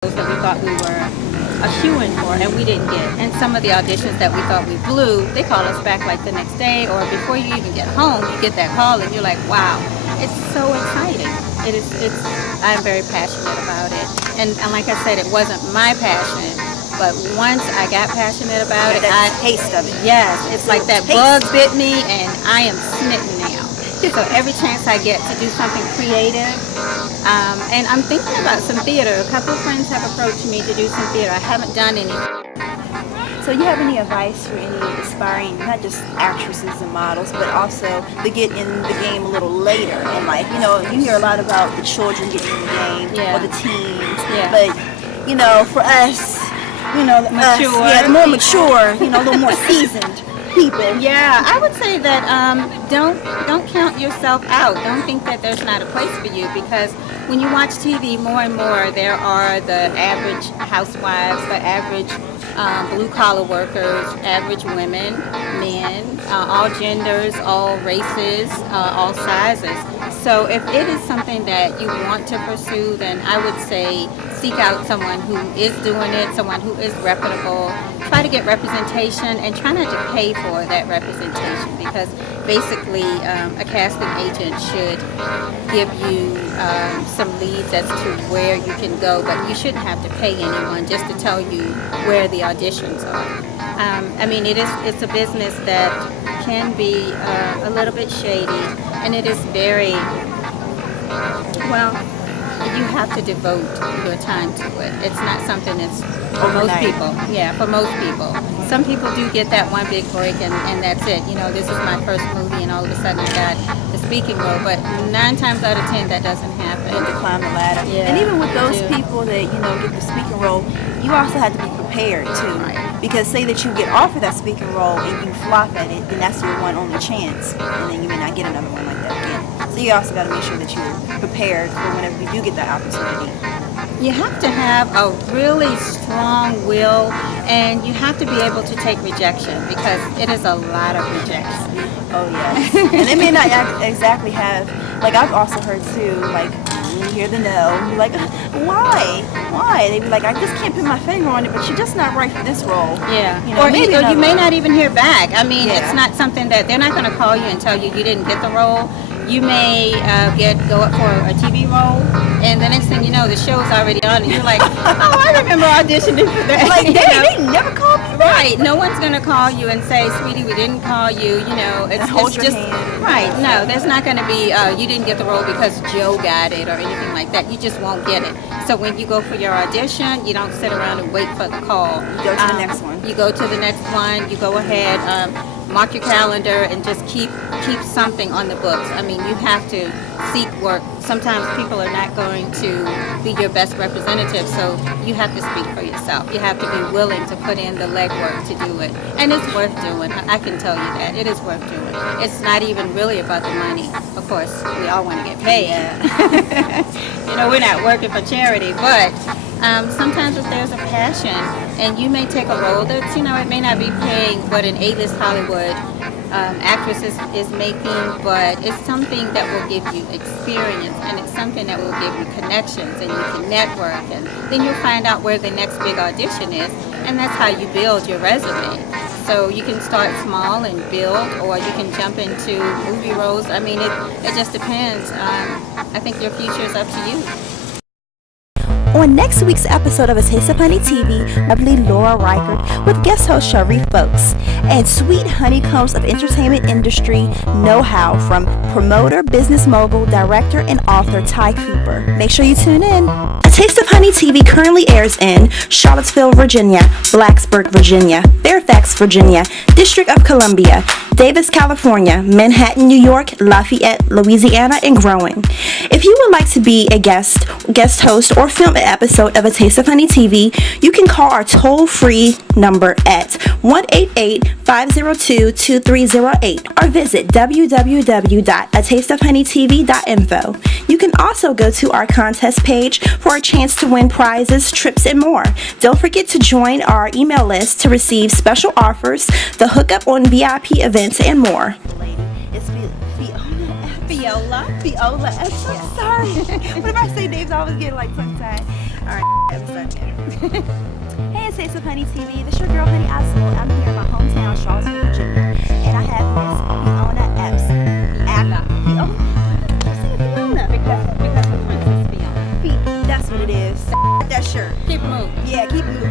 that we thought we were a shoo-in for and we didn't get. And some of the auditions that we thought we blew, they call us back like the next day or before you even get home, you get that call and you're like, wow, it's so exciting. I'm very passionate about it. And like I said, it wasn't my passion, but once I got passionate about it, taste of it. Yes, it's like that bug bit me and I am smitten now. So every chance I get to do something creative, and I'm thinking about some theater. A couple of friends have approached me to do some theater. I haven't done any. So you have any advice for any aspiring, not just actresses and models, but also to get in the game a little later in life? You know, you hear a lot about the children getting in the game or the teens, but you know, for us, you know, mature, more mature, you know, a little more seasoned people. Yeah, I would say that don't count yourself out. Don't think that there's not a place for you, because when you watch TV more and more, there are the average housewives, the average blue-collar workers, average women, men, all genders, all races, all sizes. So if it is something that you want to pursue, then I would say seek out someone who is doing it, someone who is reputable. Try to get representation and try not to pay for that representation, because basically a casting agent should give you some leads as to where you can go, but you shouldn't have to pay anyone just to tell you where the auditions are. I mean, it's a business that can be a little bit shady, and it is very, well, you have to devote your time to it. It's not something that's for most people. Yeah, for most people. Some people do get that one big break and that's it. You know, this is my first movie and all of a sudden I got the speaking role. But 9 times out of 10 that doesn't happen. And to climb the ladder. Yeah, and even with those people that, you know, get the speaking role, you also have to be prepared too. Right. Because say that you get offered that speaking role and you flop at it, then that's your one only chance. And then you may not get another one like that again. So you also got to make sure that you're prepared for whenever you do get that opportunity. You have to have a really strong will, and you have to be able to take rejection, because it is a lot of rejection. Oh yes. And they may not exactly have, like I've also heard too, like when you hear the no, you're like, why? They be like, I just can't put my finger on it, but you're just not right for this role. Yeah. You know, or you may not even hear back. I mean, it's not something that they're not going to call you and tell you didn't get the role. You may go up for a TV role, and the next thing you know, the show's already on, and you're like, oh, I remember auditioning for that. Like, they never called me. Right. No one's going to call you and say, sweetie, we didn't call you. You know, it's just hand. Right. No, there's not going to be, you didn't get the role because Joe got it or anything like that. You just won't get it. So when you go for your audition, you don't sit around and wait for the call. You go to the next one. You go to the next one. You go ahead. Mark your calendar and just keep something on the books. I mean, you have to seek work. Sometimes people are not going to be your best representative, so you have to speak for yourself. You have to be willing to put in the legwork to do it. And it's worth doing. I can tell you that. It is worth doing. It's not even really about the money. Of course, we all want to get paid. You know, we're not working for charity, but sometimes if there's a passion and you may take a role that, you know, it may not be paying what an A-list Hollywood actress is making, but it's something that will give you experience, and it's something that will give you connections, and you can network, and then you'll find out where the next big audition is, and that's how you build your resume. So you can start small and build, or you can jump into movie roles. I mean, it just depends. I think your future is up to you. On next week's episode of A Taste of Honey TV, lovely Laura Reichert with guest host Sharif Folks and sweet honeycombs of entertainment industry know-how from promoter, business mogul, director, and author Ty Cooper. Make sure you tune in. A Taste of Honey TV currently airs in Charlottesville, Virginia, Blacksburg, Virginia, Fairfax, Virginia, District of Columbia, Davis, California, Manhattan, New York, Lafayette, Louisiana, and growing. If you would like to be a guest host, or film an episode of A Taste of Honey TV, you can call our toll-free number at 1-888-502-2308 or visit www.atasteofhoneytv.info. You can also go to our contest page for a chance to win prizes, trips, and more. Don't forget to join our email list to receive special offers, the hookup on VIP events, and more. It's Viola. I'm so sorry. Whenever I say names, I always get like tongue-tied. All right, episode. Hey, it's Taste of Honey TV. This is your girl, Honey Oswald. I'm here in my hometown, Charlottesville, Virginia. And I have Miss Fiona Epps. Fiona. Because of Princess Fiona. That's what it is. That shirt. Keep moving. Yeah, keep moving.